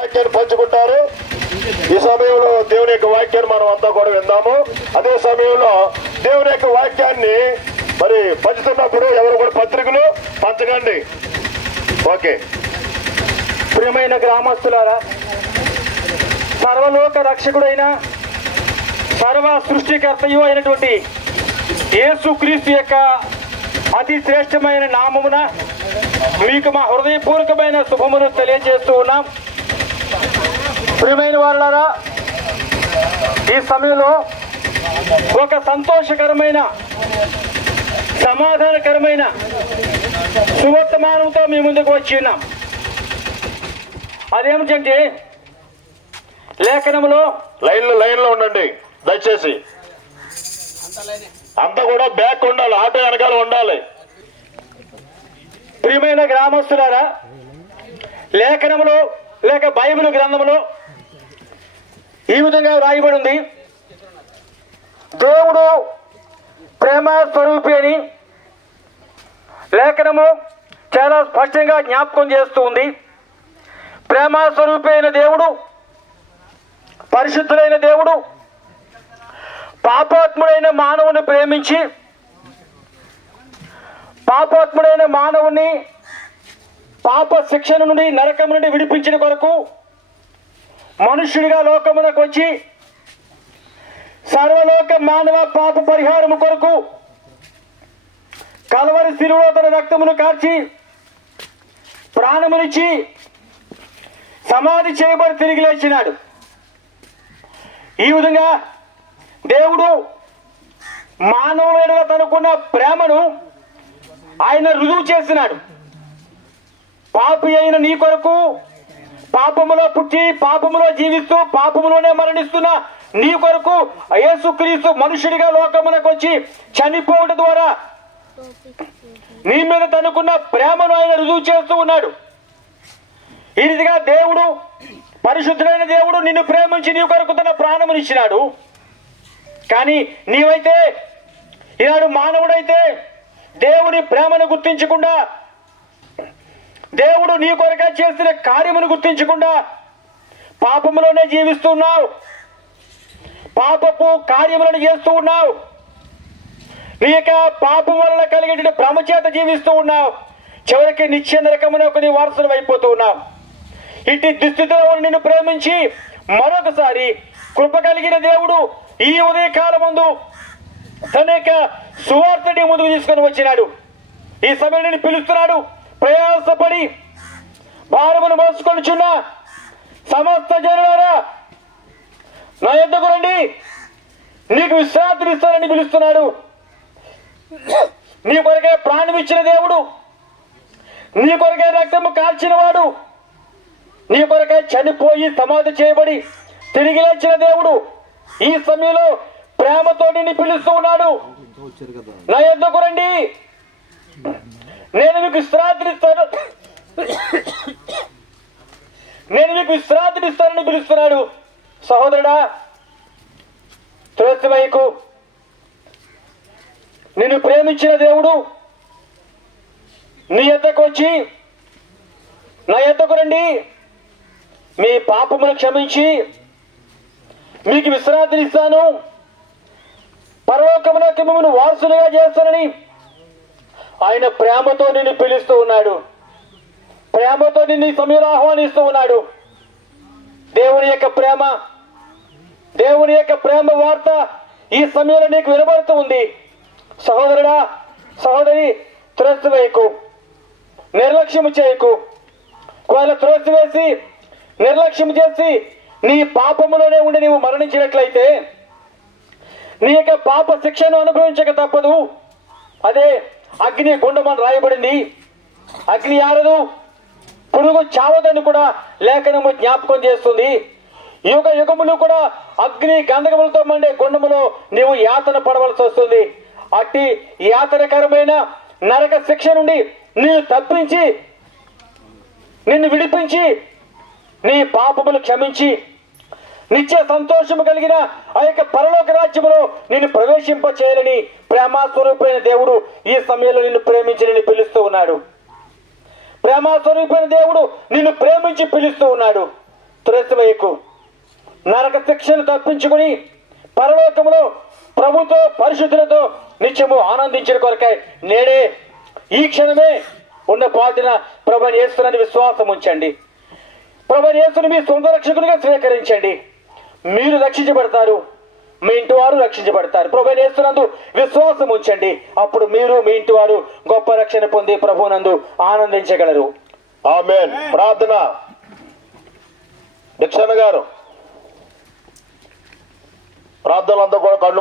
వాక్యాన్ని పంచుకుంటారు. ఈ సమయంలో దేవుని యొక్క వాక్యాన్ని మనం అంతా కూడా విందాము. అదే సమయంలో దేవుని యొక్క వాక్యాన్ని మరి పంచుతున్నప్పుడు ఎవరు కూడా పత్రికలు పంచకండి. ఓకే. ప్రియమైన గ్రామస్తులారా, సర్వలోక రక్షకుడైన సర్వ సృష్టికర్తయు అయినటువంటి యేసుక్రీస్తు యొక్క అతి శ్రేష్టమైన నామమున మీకు మా హృదయపూర్వకమైన శుభమును తెలియజేస్తూ ఉన్నాం. ప్రియమైన వారులారా, ఈ సమయంలో ఒక సంతోషకరమైన సమాధానకరమైన సువర్తమానంతో మీ ముందుకు వచ్చి ఉన్నాం. అదేమిటంటే లేఖనములో లైన్లో ఉండండి దయచేసి. అంతా కూడా బ్యాక్ ఉండాలి, ఆటో వెనకాల ఉండాలి. ప్రియమైన గ్రామస్తులారా, లేఖనములో లేక బైబిల్ గ్రంథములో ఈ విధంగా వ్రాయబడి ఉంది. దేవుడు ప్రేమ స్వరూపి అని లేఖనము చాలా స్పష్టంగా జ్ఞాపకం చేస్తూ ఉంది. ప్రేమ స్వరూపి అయిన దేవుడు, పరిశుద్ధులైన దేవుడు పాపాత్ముడైన మానవుని ప్రేమించి పాపాత్ముడైన మానవుని పాప శిక్షణ నుండి నరకం నుండి విడిపించిన కొరకు మనుష్యుడిగా లోకమునకు వచ్చి సర్వలోక మానవ పాప పరిహారము కొరకు కల్వరి శిలువలో తన రక్తమును కార్చి ప్రాణమునిచ్చి సమాధి చేయబడి తిరిగి లేచినాడు. ఈ విధంగా దేవుడు మానవులుగా తనకున్న ప్రేమను ఆయన రుజువు చేసినాడు. పాపి అయిన నీ కొరకు పాపములో పుట్టి పాపములో జీవిస్తూ పాపములోనే మరణిస్తున్న నీ కొరకు యేసుక్రీస్తు మనుషుడిగా లోకమునకు వచ్చి చనిపోవడం ద్వారా నీ మీద తనకున్న ప్రేమను ఆయన రుజువు చేస్తూ ఉన్నాడు. ఈ రీతిగా దేవుడు, పరిశుద్ధులైన దేవుడు నిన్ను ప్రేమించి నీ కొరకు తన ప్రాణమునిచ్చినాడు. కానీ నీవైతే ఈనాడు మానవుడైతే దేవుని ప్రేమను గుర్తించకుండా, దేవుడు నీ కొరగా చేసిన కార్యమును గుర్తించకుండా పాపములోనే జీవిస్తున్నావు, పాపపు కార్యములను చేస్తూ ఉన్నావు, నీ యొక్క పాపం వలన కలిగిన భ్రమ చేత జీవిస్తూ ఉన్నావు. చివరికి నిత్య నరకమునకు నీ వారసులు అయిపోతూ ఉన్నావు. ఇటు దుస్థితిలో నిన్ను ప్రేమించి మరొకసారి కృప కలిగిన దేవుడు ఈ ఉదయకాలం ముందు తన యొక్క సువార్తని ముందుకు తీసుకొని వచ్చినాడు. ఈ సమయం నేను పిలుస్తున్నాడు. ప్రయాసపడి భారమును మోసుకొనిచున్న సమస్త జనులారా నా యొద్దకు రండి, నీకు విశ్రాంతిని ఇస్తానని పిలుస్తున్నాడు. నీ కొరకే ప్రాణం ఇచ్చిన దేవుడు, నీ కొరకే రక్తము కాల్చిన వాడు, నీ కొరకే చనిపోయి సమాధి చేయబడి తిరిగి లేచిన దేవుడు ఈ సమయంలో ప్రేమతో నిన్ను పిలుస్తూ ఉన్నాడు. నా యొద్దకు రండి, నేను మీకు విశ్రాంతినిస్తాను, నేను మీకు విశ్రాంతినిస్తానని పిలుస్తున్నాడు. సహోదరుడా, త్రోసివేయకు. నిన్ను ప్రేమించిన దేవుడు నీ యొద్దకు వచ్చి నా యొద్దకు రండి, మీ పాపమును క్షమించి మీకు విశ్రాంతిని ఇస్తాను, పరలోకమునకు మిమ్మల్ని వారసులుగా చేస్తానని ఆయన ప్రేమతో నిన్ను పిలుస్తూ ఉన్నాడు. ప్రేమతో నిన్ను ఈ సమయంలో ఆహ్వానిస్తూ ఉన్నాడు. దేవుని యొక్క ప్రేమ, దేవుని యొక్క ప్రేమ వార్త ఈ సమయంలో నీకు వినబడుతూ ఉంది. సహోదరుడా, సహోదరి, త్రోసివేయకు, నిర్లక్ష్యం చేయకు. ఒకవేళ త్రోసివేసి నిర్లక్ష్యం చేసి నీ పాపములోనే ఉండి నీవు మరణించినట్లయితే నీ యొక్క పాప శిక్షను అనుభవించక తప్పదు. అదే అగ్ని గుండమని రాయబడింది. అగ్ని ఆరదు, పురుగు చావదని కూడా లేఖనము జ్ఞాపకం చేస్తుంది. యుగ యుగములు కూడా అగ్ని గంధకములతో మండే గుండములో నీవు యాతన పడవలసి వస్తుంది. అట్టి యాతనకరమైన నరక శిక్ష నుండి నిన్ను తప్పించి, నిన్ను విడిపించి, నీ పాపములు క్షమించి నిత్య సంతోషము కలిగిన ఆ యొక్క పరలోక రాజ్యములో నిన్ను ప్రవేశింప చేయాలని ప్రేమస్వరూపైన దేవుడు ఈ సమయంలో నిన్ను ప్రేమించి నిన్ను పిలుస్తూ ఉన్నాడు. ప్రేమస్వరూపైన దేవుడు నిన్ను ప్రేమించి పిలుస్తూ ఉన్నాడు. త్రోసివేయకు. నరక శిక్షను తప్పించుకుని పరలోకములో ప్రభుతో పరిశుద్ధులతో నిత్యము ఆనందించిన కొరకై నేడే ఈ క్షణమే ఉన్న పాటిన ప్రభుని యేసుని విశ్వాసం ఉంచండి. ప్రభుని యేసుని మీ సొంత రక్షకునిగా స్వీకరించండి. మీరు రక్షించబడతారు, మీ ఇంటి వారు రక్షించబడతారు. ప్రభుని యేసునందు విశ్వాసం ఉంచండి. అప్పుడు మీరు మీ ఇంటి వారు గొప్ప రక్షణ పొంది ప్రభునందు ఆనందించగలరు. ఆమేన్. ప్రార్థన. దీక్షణ గారు ప్రార్థనలంతా కూడా కళ్ళు